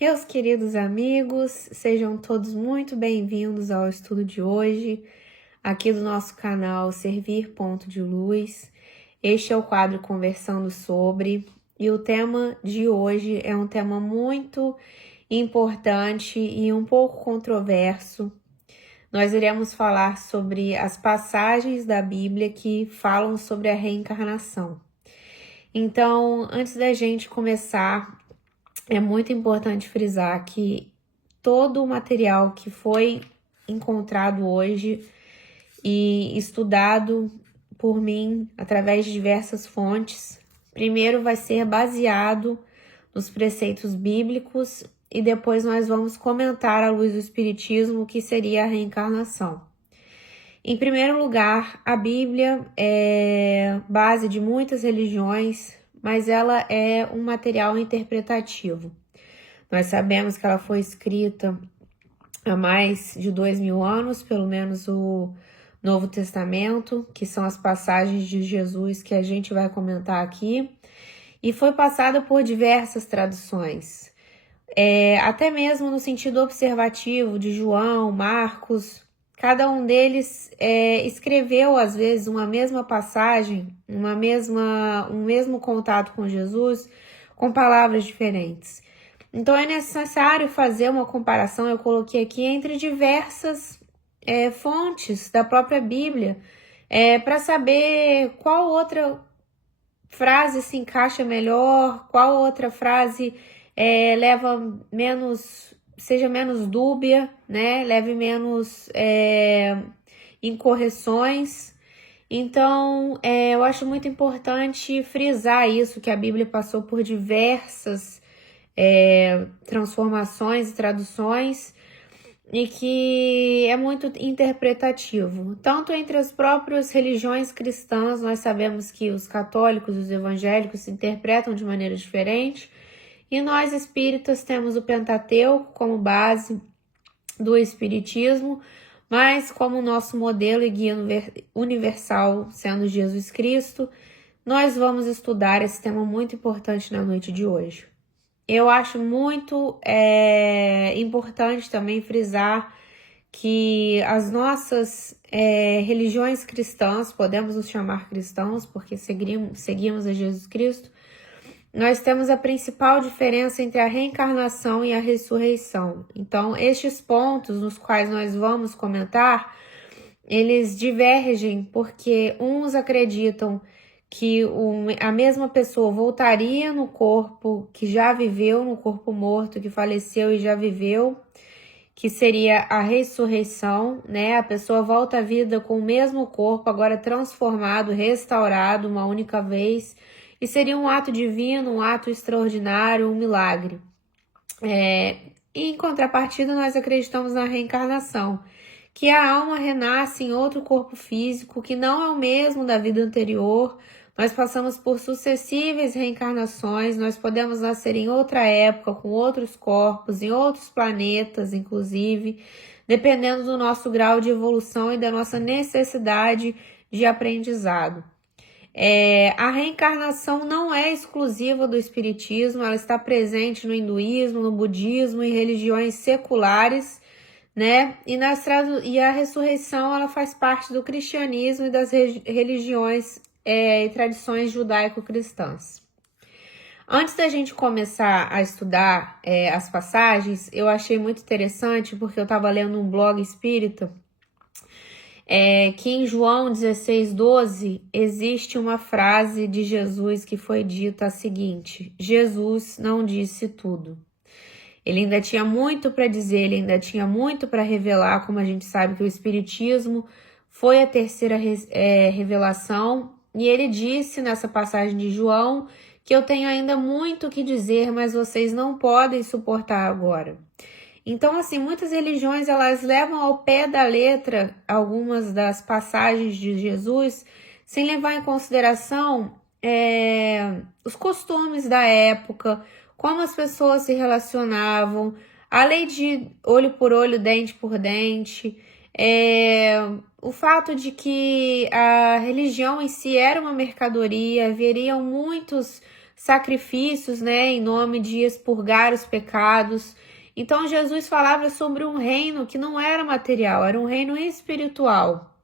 Meus queridos amigos, sejam todos muito bem-vindos ao estudo de hoje, aqui do nosso canal Servir Ponto de Luz. Este é o quadro Conversando Sobre, e o tema de hoje é um tema muito importante e um pouco controverso. Nós iremos falar sobre as passagens da Bíblia que falam sobre a reencarnação. Então, antes da gente começar, é muito importante frisar que todo o material que foi encontrado hoje e estudado por mim através de diversas fontes, primeiro vai ser baseado nos preceitos bíblicos e depois nós vamos comentar à luz do Espiritismo o que seria a reencarnação. Em primeiro lugar, a Bíblia é base de muitas religiões, mas ela é um material interpretativo. Nós sabemos que ela foi escrita há mais de 2000 anos, pelo menos o Novo Testamento, que são as passagens de Jesus que a gente vai comentar aqui, e foi passada por diversas traduções, até mesmo no sentido observativo de João, Marcos. Cada um deles escreveu, às vezes, uma mesma passagem, um mesmo contato com Jesus, com palavras diferentes. Então, é necessário fazer uma comparação, eu coloquei aqui, entre diversas fontes da própria Bíblia, para saber qual outra frase se encaixa melhor, qual outra frase seja menos dúbia, né? Leve menos incorreções. Então, eu acho muito importante frisar isso, que a Bíblia passou por diversas transformações e traduções, e que é muito interpretativo. Tanto entre as próprias religiões cristãs, nós sabemos que os católicos e os evangélicos se interpretam de maneira diferente, e nós espíritas temos o Pentateuco como base do espiritismo, mas como nosso modelo e guia universal sendo Jesus Cristo, nós vamos estudar esse tema muito importante na noite de hoje. Eu acho muito importante também frisar que as nossas religiões cristãs, podemos nos chamar cristãos porque seguimos a Jesus Cristo, nós temos a principal diferença entre a reencarnação e a ressurreição. Então, estes pontos nos quais nós vamos comentar, eles divergem porque uns acreditam que a mesma pessoa voltaria no corpo que já viveu, no corpo morto que faleceu e já viveu, que seria a ressurreição, né? A pessoa volta à vida com o mesmo corpo, agora transformado, restaurado uma única vez, e seria um ato divino, um ato extraordinário, um milagre. Em contrapartida, nós acreditamos na reencarnação, que a alma renasce em outro corpo físico que não é o mesmo da vida anterior. Nós passamos por sucessíveis reencarnações, nós podemos nascer em outra época, com outros corpos, em outros planetas, inclusive, dependendo do nosso grau de evolução e da nossa necessidade de aprendizado. A reencarnação não é exclusiva do espiritismo, ela está presente no hinduísmo, no budismo e religiões seculares, né? E a ressurreição, ela faz parte do cristianismo e das religiões e tradições judaico-cristãs. Antes da gente começar a estudar as passagens, eu achei muito interessante, porque eu estava lendo um blog espírita, que em João 16:12 existe uma frase de Jesus que foi dita a seguinte: Jesus não disse tudo. Ele ainda tinha muito para dizer, ele ainda tinha muito para revelar, como a gente sabe que o Espiritismo foi a terceira revelação, e ele disse nessa passagem de João que eu tenho ainda muito o que dizer, mas vocês não podem suportar agora. Então, assim, muitas religiões, elas levam ao pé da letra algumas das passagens de Jesus, sem levar em consideração os costumes da época, como as pessoas se relacionavam, a lei de olho por olho, dente por dente, o fato de que a religião em si era uma mercadoria, haveriam muitos sacrifícios, né, em nome de expurgar os pecados. Então Jesus falava sobre um reino que não era material, era um reino espiritual.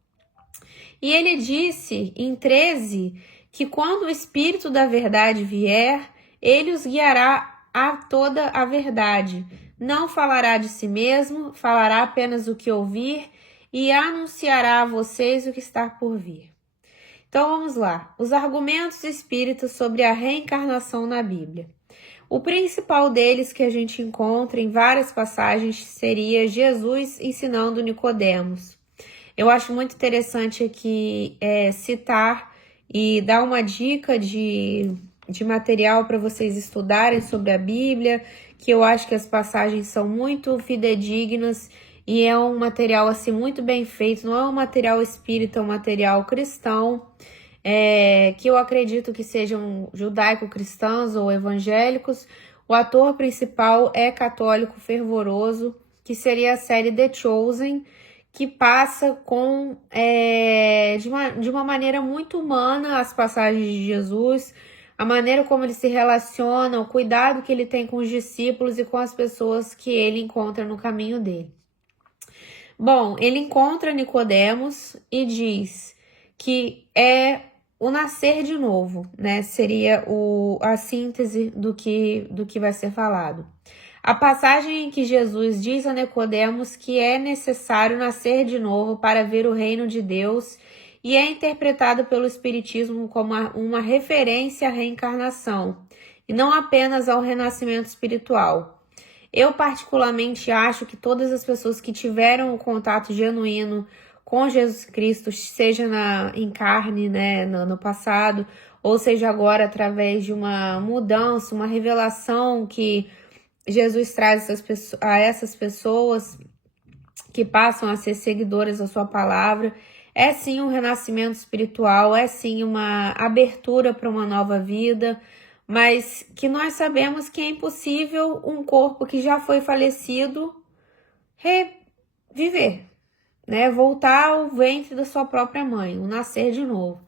E ele disse em 13 que quando o Espírito da verdade vier, ele os guiará a toda a verdade. Não falará de si mesmo, falará apenas o que ouvir e anunciará a vocês o que está por vir. Então vamos lá, os argumentos espíritas sobre a reencarnação na Bíblia. O principal deles que a gente encontra em várias passagens seria Jesus ensinando Nicodemos. Eu acho muito interessante aqui citar e dar uma dica de material para vocês estudarem sobre a Bíblia, que eu acho que as passagens são muito fidedignas e é um material assim muito bem feito, não é um material espírita, é um material cristão, que eu acredito que sejam judaico-cristãos ou evangélicos. O ator principal é católico fervoroso, que seria a série The Chosen, que passa de uma maneira muito humana as passagens de Jesus, a maneira como ele se relaciona, o cuidado que ele tem com os discípulos e com as pessoas que ele encontra no caminho dele. Bom, ele encontra Nicodemos e diz que é o nascer de novo, né? Seria a síntese do que vai ser falado. A passagem em que Jesus diz a Nicodemos que é necessário nascer de novo para ver o reino de Deus e é interpretado pelo Espiritismo como uma referência à reencarnação e não apenas ao renascimento espiritual. Eu particularmente acho que todas as pessoas que tiveram o contato genuíno com Jesus Cristo, seja em carne, né, no passado, ou seja agora através de uma mudança, uma revelação que Jesus traz a essas pessoas que passam a ser seguidoras da sua palavra, é sim um renascimento espiritual, é sim uma abertura para uma nova vida, mas que nós sabemos que é impossível um corpo que já foi falecido reviver, né? Voltar ao ventre da sua própria mãe, o nascer de novo.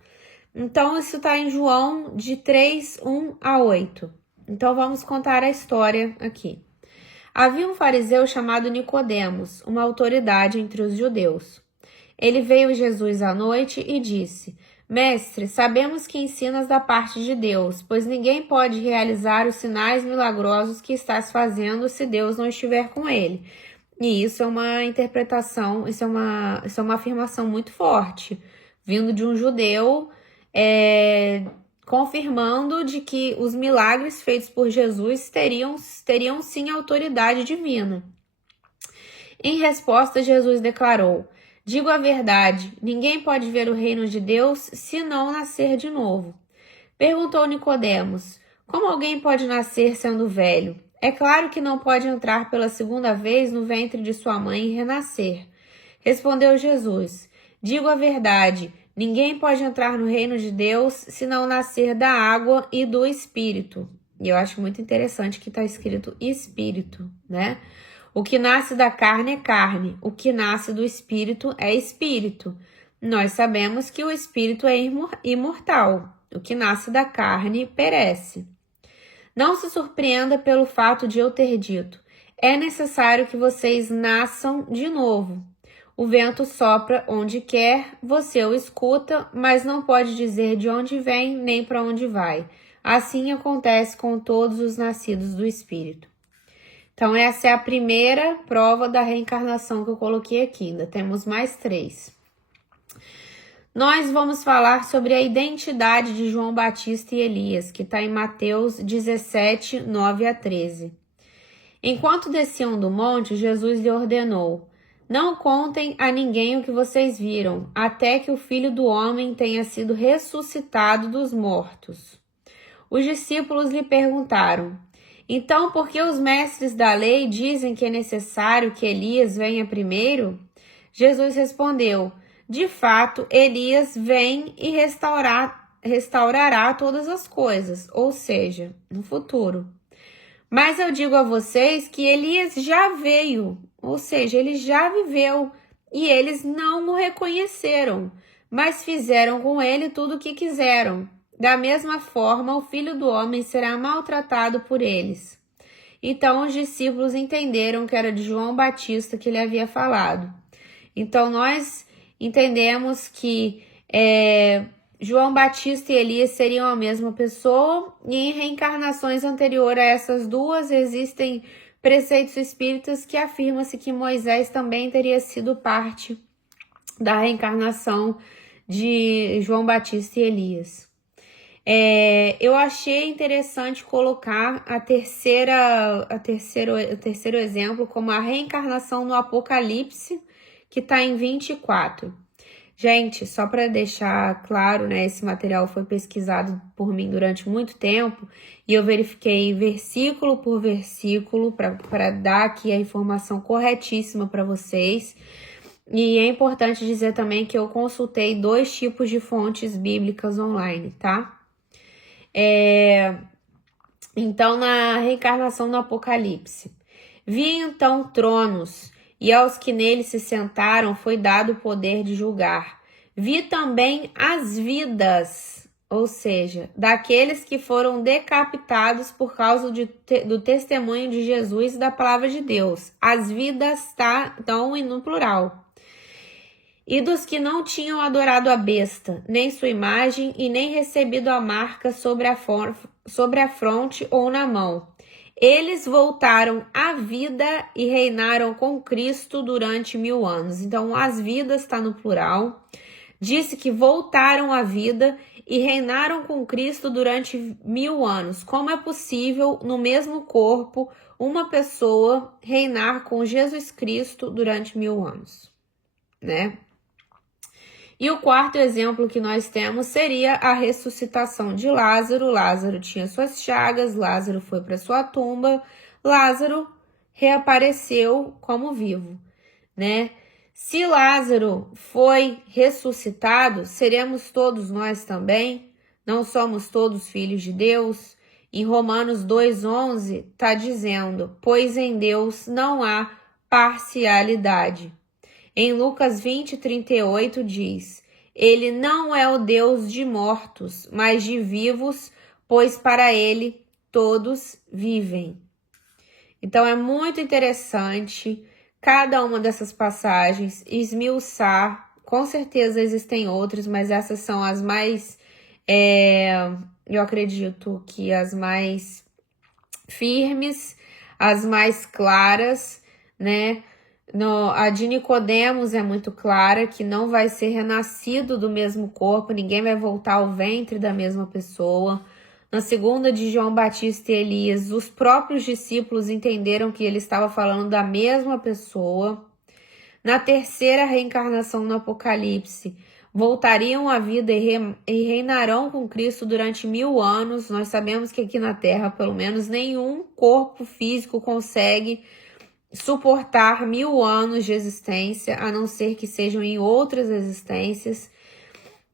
Então, isso está em João de 3, 1 a 8. Então, vamos contar a história aqui. Havia um fariseu chamado Nicodemos, uma autoridade entre os judeus. Ele veio a Jesus à noite e disse: Mestre, sabemos que ensinas da parte de Deus, pois ninguém pode realizar os sinais milagrosos que estás fazendo se Deus não estiver com ele. E isso é uma interpretação, isso é uma afirmação muito forte, vindo de um judeu, confirmando de que os milagres feitos por Jesus teriam sim autoridade divina. Em resposta, Jesus declarou: Digo a verdade, ninguém pode ver o reino de Deus se não nascer de novo. Perguntou Nicodemos: Como alguém pode nascer sendo velho? É claro que não pode entrar pela segunda vez no ventre de sua mãe e renascer. Respondeu Jesus: Digo a verdade, ninguém pode entrar no reino de Deus se não nascer da água e do Espírito. E eu acho muito interessante que está escrito Espírito, né? O que nasce da carne é carne, o que nasce do Espírito é Espírito. Nós sabemos que o Espírito é imortal, o que nasce da carne perece. Não se surpreenda pelo fato de eu ter dito: é necessário que vocês nasçam de novo. O vento sopra onde quer, você o escuta, mas não pode dizer de onde vem nem para onde vai. Assim acontece com todos os nascidos do Espírito. Então, essa é a primeira prova da reencarnação que eu coloquei aqui. Ainda temos mais 3. Nós vamos falar sobre a identidade de João Batista e Elias, que está em Mateus 17, 9 a 13. Enquanto desciam do monte, Jesus lhe ordenou: Não contem a ninguém o que vocês viram, até que o Filho do Homem tenha sido ressuscitado dos mortos. Os discípulos lhe perguntaram: Então, por que os mestres da lei dizem que é necessário que Elias venha primeiro? Jesus respondeu: De fato, Elias vem e restaurará todas as coisas, ou seja, no futuro. Mas eu digo a vocês que Elias já veio, ou seja, ele já viveu, e eles não o reconheceram, mas fizeram com ele tudo o que quiseram. Da mesma forma, o Filho do Homem será maltratado por eles. Então os discípulos entenderam que era de João Batista que ele havia falado. Então nós entendemos que João Batista e Elias seriam a mesma pessoa, e em reencarnações anteriores a essas duas existem preceitos espíritas que afirma-se que Moisés também teria sido parte da reencarnação de João Batista e Elias. Eu achei interessante colocar o terceiro exemplo como a reencarnação no Apocalipse, que está em 24. Gente, só para deixar claro, né, esse material foi pesquisado por mim durante muito tempo e eu verifiquei versículo por versículo para dar aqui a informação corretíssima para vocês. E é importante dizer também que eu consultei 2 tipos de fontes bíblicas online, tá? Então, na reencarnação no Apocalipse, vi então tronos, e aos que neles se sentaram foi dado o poder de julgar. Vi também as vidas, ou seja, daqueles que foram decapitados por causa do testemunho de Jesus e da palavra de Deus. As vidas estão no plural. E dos que não tinham adorado a besta, nem sua imagem, e nem recebido a marca sobre a fronte ou na mão. Eles voltaram à vida e reinaram com Cristo durante 1000 anos. Então, as vidas está no plural. Disse que voltaram à vida e reinaram com Cristo durante 1000 anos. Como é possível, no mesmo corpo, uma pessoa reinar com Jesus Cristo durante 1000 anos, né? E o quarto exemplo que nós temos seria a ressuscitação de Lázaro. Lázaro tinha suas chagas, Lázaro foi para sua tumba, Lázaro reapareceu como vivo, né? Se Lázaro foi ressuscitado, seremos todos nós também? Não somos todos filhos de Deus? Em Romanos 2,11 está dizendo, pois em Deus não há parcialidade. Em Lucas 20:38 diz, ele não é o Deus de mortos, mas de vivos, pois para ele todos vivem. Então é muito interessante cada uma dessas passagens, esmiuçar, com certeza existem outras, mas essas são as mais, eu acredito que as mais firmes, as mais claras, né? A de Nicodemos é muito clara, que não vai ser renascido do mesmo corpo, ninguém vai voltar ao ventre da mesma pessoa. Na segunda de João Batista e Elias, os próprios discípulos entenderam que ele estava falando da mesma pessoa. Na terceira reencarnação no Apocalipse, voltariam à vida e reinarão com Cristo durante 1000 anos. Nós sabemos que aqui na Terra, pelo menos, nenhum corpo físico consegue suportar 1000 anos de existência, a não ser que sejam em outras existências.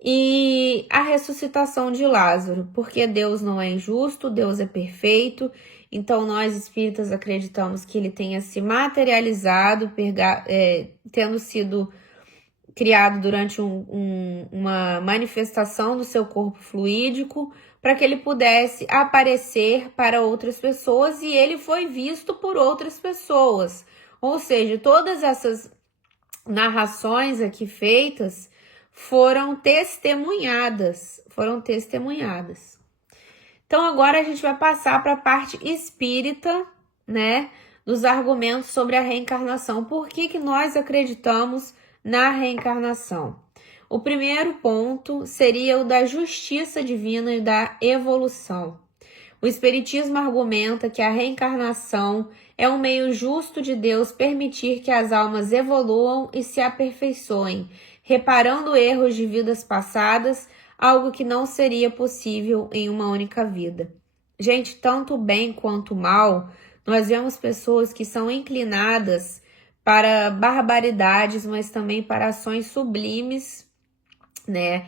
E a ressuscitação de Lázaro, porque Deus não é injusto, Deus é perfeito, então nós espíritas acreditamos que ele tenha se materializado, tendo sido criado durante uma manifestação do seu corpo fluídico, para que ele pudesse aparecer para outras pessoas, e ele foi visto por outras pessoas. Ou seja, todas essas narrações aqui feitas foram testemunhadas. Então agora a gente vai passar para a parte espírita, né, dos argumentos sobre a reencarnação. Por que nós acreditamos na reencarnação? O primeiro ponto seria o da justiça divina e da evolução. O Espiritismo argumenta que a reencarnação é um meio justo de Deus permitir que as almas evoluam e se aperfeiçoem, reparando erros de vidas passadas, algo que não seria possível em uma única vida. Gente, tanto bem quanto mal, nós vemos pessoas que são inclinadas para barbaridades, mas também para ações sublimes, né?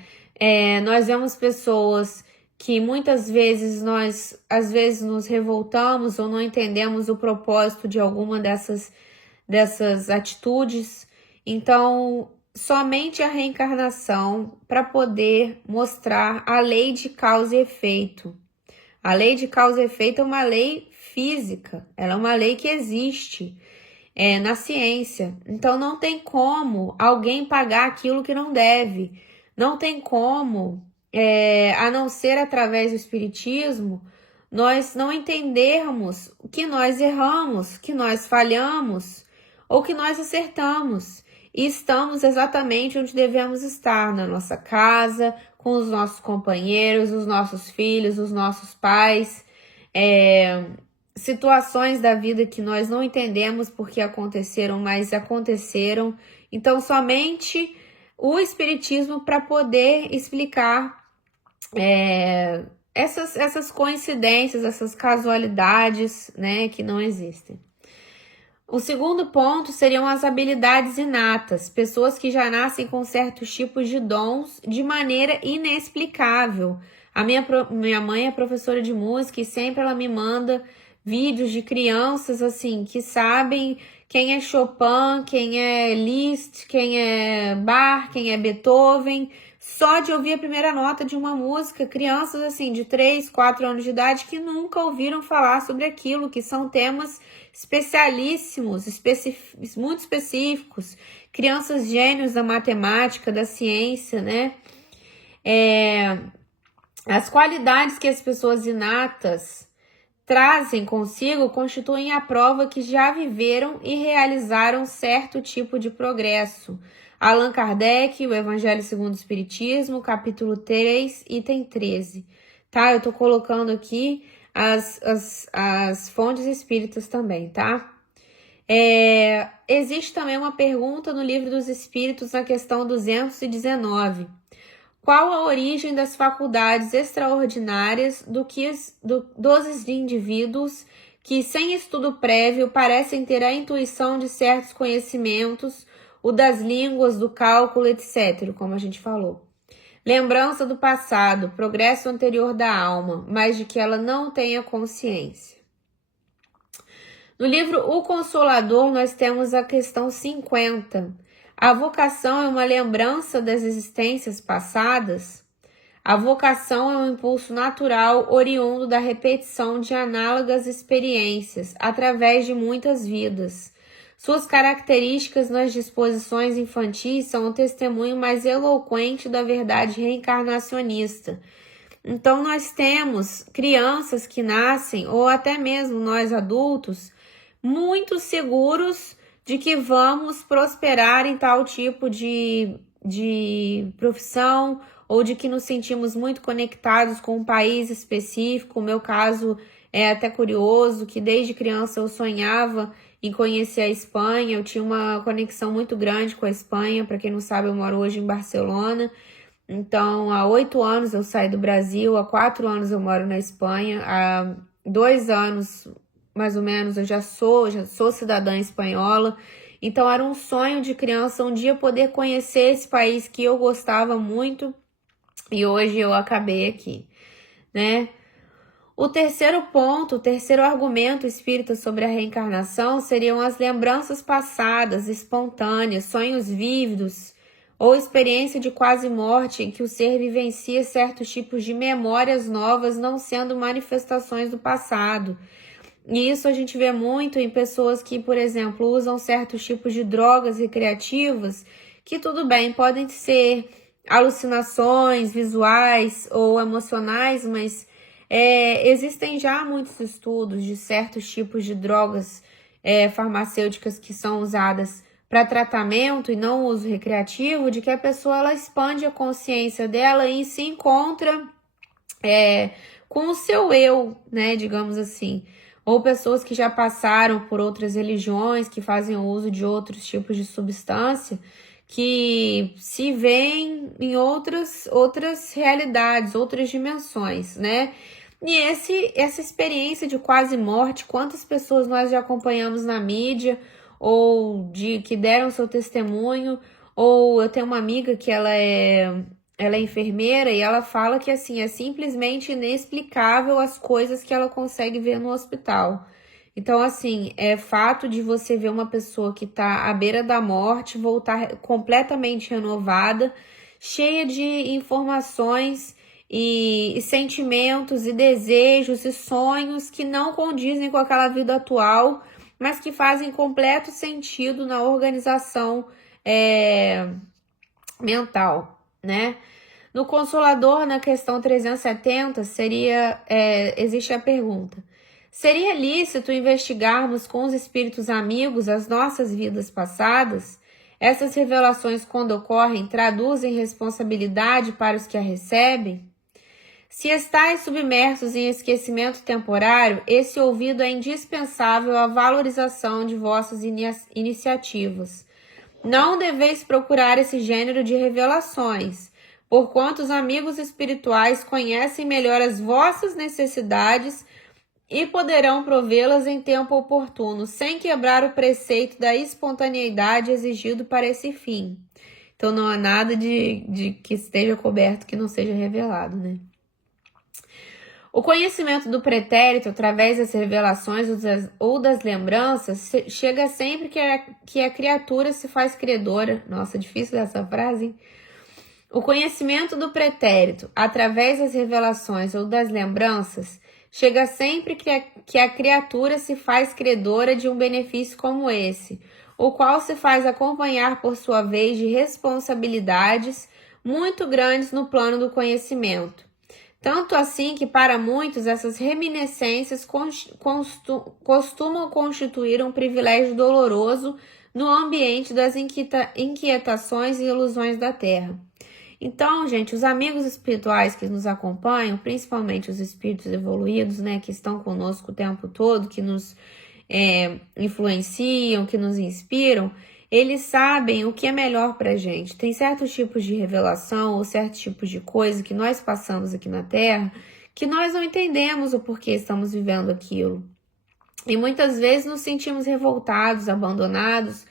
Nós vemos pessoas que muitas vezes nós, às vezes, nos revoltamos ou não entendemos o propósito de alguma dessas atitudes. Então, somente a reencarnação para poder mostrar a lei de causa e efeito. A lei de causa e efeito é uma lei física, ela é uma lei que existe na ciência. Então não tem como alguém pagar aquilo que não deve. Não tem como, a não ser através do Espiritismo, nós não entendermos que nós erramos, que nós falhamos ou que nós acertamos. E estamos exatamente onde devemos estar, na nossa casa, com os nossos companheiros, os nossos filhos, os nossos pais. Situações da vida que nós não entendemos porque aconteceram, mas aconteceram. Então, somente o Espiritismo para poder explicar essas coincidências, essas casualidades, né, que não existem. O segundo ponto seriam as habilidades inatas, pessoas que já nascem com certos tipos de dons de maneira inexplicável. A minha mãe é professora de música e sempre ela me manda vídeos de crianças assim que sabem quem é Chopin, quem é Liszt, quem é Bach, quem é Beethoven, só de ouvir a primeira nota de uma música. Crianças assim de 3, 4 anos de idade que nunca ouviram falar sobre aquilo, que são temas especialíssimos, muito específicos. Crianças gênios da matemática, da ciência, né? As qualidades que as pessoas inatas trazem consigo constituem a prova que já viveram e realizaram certo tipo de progresso. Allan Kardec, o Evangelho segundo o Espiritismo, capítulo 3, item 13. Tá? Eu tô colocando aqui as fontes espíritas também, tá? Existe também uma pergunta no Livro dos Espíritos, na questão 219. Qual a origem das faculdades extraordinárias dos indivíduos que, sem estudo prévio, parecem ter a intuição de certos conhecimentos, o das línguas, do cálculo, etc., como a gente falou? Lembrança do passado, progresso anterior da alma, mas de que ela não tenha consciência. No livro O Consolador, nós temos a questão 50. A vocação é uma lembrança das existências passadas? A vocação é um impulso natural oriundo da repetição de análogas experiências através de muitas vidas. Suas características nas disposições infantis são o testemunho mais eloquente da verdade reencarnacionista. Então, nós temos crianças que nascem, ou até mesmo nós adultos, muito seguros de que vamos prosperar em tal tipo de profissão, ou de que nos sentimos muito conectados com um país específico. O meu caso é até curioso, que desde criança eu sonhava em conhecer a Espanha, eu tinha uma conexão muito grande com a Espanha. Para quem não sabe, eu moro hoje em Barcelona. Então, há 8 anos eu saí do Brasil, há 4 anos eu moro na Espanha, há 2 anos, mais ou menos, eu já sou cidadã espanhola. Então, era um sonho de criança um dia poder conhecer esse país que eu gostava muito, e hoje eu acabei aqui, né? O terceiro ponto, o terceiro argumento espírita sobre a reencarnação seriam as lembranças passadas, espontâneas, sonhos vívidos ou experiência de quase morte em que o ser vivencia certos tipos de memórias novas, não sendo manifestações do passado. E isso a gente vê muito em pessoas que, por exemplo, usam certos tipos de drogas recreativas, que tudo bem, podem ser alucinações visuais ou emocionais, mas existem já muitos estudos de certos tipos de drogas farmacêuticas que são usadas para tratamento e não uso recreativo, de que a pessoa ela expande a consciência dela e se encontra com o seu eu, né, digamos assim. Ou pessoas que já passaram por outras religiões, que fazem uso de outros tipos de substância, que se veem em outras realidades, outras dimensões, né? E essa experiência de quase morte, quantas pessoas nós já acompanhamos na mídia, ou que deram seu testemunho, ou eu tenho uma amiga que ela é enfermeira e ela fala que assim é simplesmente inexplicável as coisas que ela consegue ver no hospital. Então, assim, é fato de você ver uma pessoa que está à beira da morte voltar completamente renovada, cheia de informações e sentimentos e desejos e sonhos que não condizem com aquela vida atual, mas que fazem completo sentido na organização mental, né? No Consolador, na questão 370, existe a pergunta: seria lícito investigarmos com os espíritos amigos as nossas vidas passadas? Essas revelações, quando ocorrem, traduzem responsabilidade para os que a recebem? Se estáis submersos em esquecimento temporário, esse ouvido é indispensável à valorização de vossas iniciativas. Não deveis procurar esse gênero de revelações, porquanto os amigos espirituais conhecem melhor as vossas necessidades e poderão provê-las em tempo oportuno, sem quebrar o preceito da espontaneidade exigido para esse fim. Então não há nada de que esteja coberto que não seja revelado, né? O conhecimento do pretérito, através das revelações ou das lembranças, chega sempre que a criatura se faz credora. Nossa, difícil essa frase, hein? O conhecimento do pretérito, através das revelações ou das lembranças, chega sempre que a criatura se faz credora de um benefício como esse, o qual se faz acompanhar, por sua vez, de responsabilidades muito grandes no plano do conhecimento. Tanto assim que, para muitos, essas reminiscências costumam constituir um privilégio doloroso no ambiente das inquietações e ilusões da Terra. Então, gente, os amigos espirituais que nos acompanham, principalmente os espíritos evoluídos, né, que estão conosco o tempo todo, que nos influenciam, que nos inspiram, eles sabem o que é melhor pra gente. Tem certos tipos de revelação ou certos tipos de coisa que nós passamos aqui na Terra que nós não entendemos o porquê estamos vivendo aquilo. E muitas vezes nos sentimos revoltados, abandonados,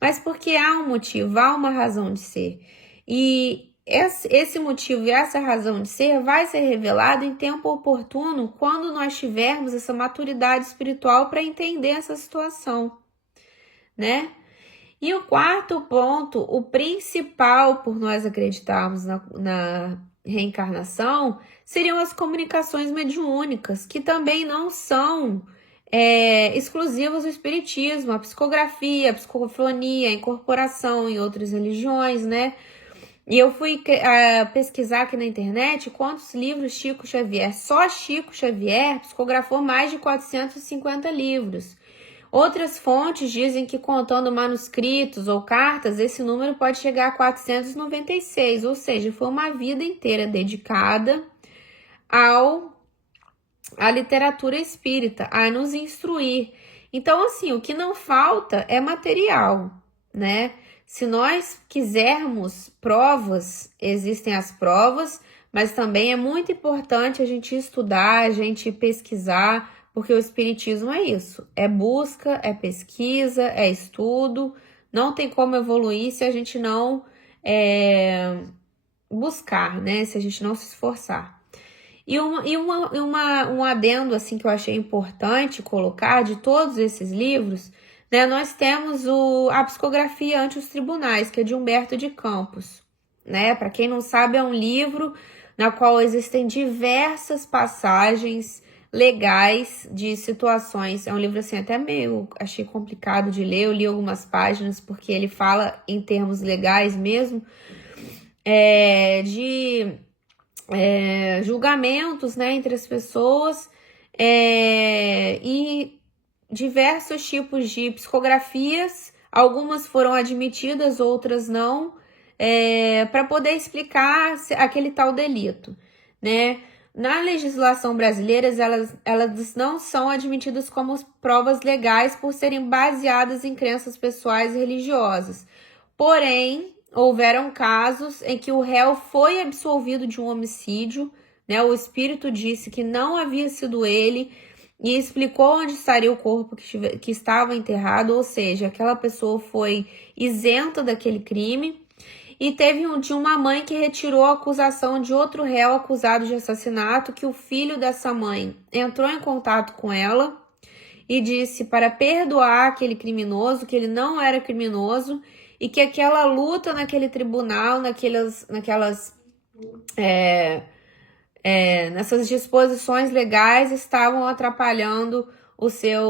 mas porque há um motivo, há uma razão de ser. E esse motivo e essa razão de ser vai ser revelado em tempo oportuno quando nós tivermos essa maturidade espiritual para entender essa situação, né? E o quarto ponto, o principal por nós acreditarmos na reencarnação, seriam as comunicações mediúnicas, que também não são exclusivas do espiritismo, a psicografia, a psicofonia, a incorporação em outras religiões, né? E eu fui pesquisar aqui na internet quantos livros Chico Xavier, só Chico Xavier, psicografou mais de 450 livros. Outras fontes dizem que, contando manuscritos ou cartas, esse número pode chegar a 496, ou seja, foi uma vida inteira dedicada à literatura espírita, a nos instruir. Então, assim, o que não falta é material, né? Se nós quisermos provas, existem as provas, mas também é muito importante a gente estudar, a gente pesquisar, porque o espiritismo é isso, é busca, é pesquisa, é estudo, não tem como evoluir se a gente não buscar, né? Se a gente não se esforçar. E um adendo assim que eu achei importante colocar de todos esses livros, né? Nós temos a Psicografia ante os Tribunais, que é de Humberto de Campos, né? Para quem não sabe, é um livro na qual existem diversas passagens legais de situações. É um livro assim até meio, achei complicado de ler, eu li algumas páginas porque ele fala em termos legais mesmo, de julgamentos, né, entre as pessoas, e diversos tipos de psicografias, algumas foram admitidas, outras não, para poder explicar aquele tal delito, né? Na legislação brasileira, elas não são admitidas como provas legais por serem baseadas em crenças pessoais e religiosas. Porém, houveram casos em que o réu foi absolvido de um homicídio, né? O espírito disse que não havia sido ele e explicou onde estaria o corpo que estava enterrado, ou seja, aquela pessoa foi isenta daquele crime. E teve de uma mãe que retirou a acusação de outro réu acusado de assassinato, que o filho dessa mãe entrou em contato com ela e disse para perdoar aquele criminoso, que ele não era criminoso, e que aquela luta naquele tribunal, nessas disposições legais estavam atrapalhando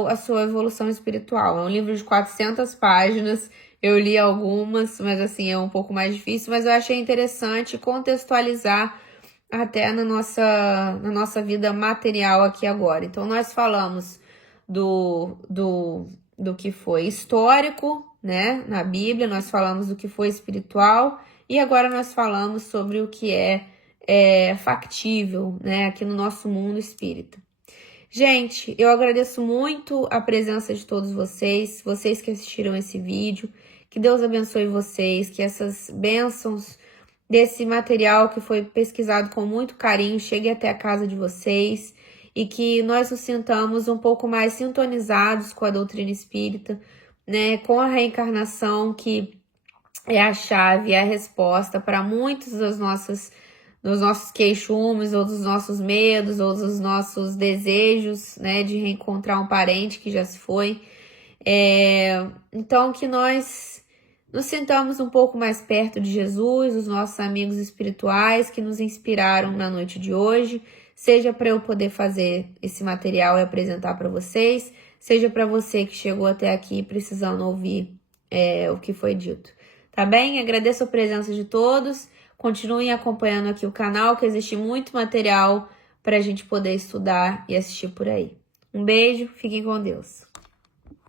a sua evolução espiritual. É um livro de 400 páginas, eu li algumas, mas assim, é um pouco mais difícil, mas eu achei interessante contextualizar até na nossa vida material aqui agora. Então, nós falamos do que foi histórico, né, na Bíblia, nós falamos do que foi espiritual, e agora nós falamos sobre o que é factível, né, aqui no nosso mundo espírita. Gente, eu agradeço muito a presença de todos vocês que assistiram esse vídeo. Que Deus abençoe vocês, que essas bênçãos desse material que foi pesquisado com muito carinho chegue até a casa de vocês e que nós nos sintamos um pouco mais sintonizados com a doutrina espírita, né, com a reencarnação, que é a chave, é a resposta para muitos dos nossos queixumes, ou dos nossos medos, ou dos nossos desejos, né, de reencontrar um parente que já se foi. Então, que nós nos sintamos um pouco mais perto de Jesus, os nossos amigos espirituais que nos inspiraram na noite de hoje, seja para eu poder fazer esse material e apresentar para vocês, seja para você que chegou até aqui precisando ouvir o que foi dito. Tá bem? Agradeço a presença de todos. Continuem acompanhando aqui o canal, que existe muito material para a gente poder estudar e assistir por aí. Um beijo, fiquem com Deus.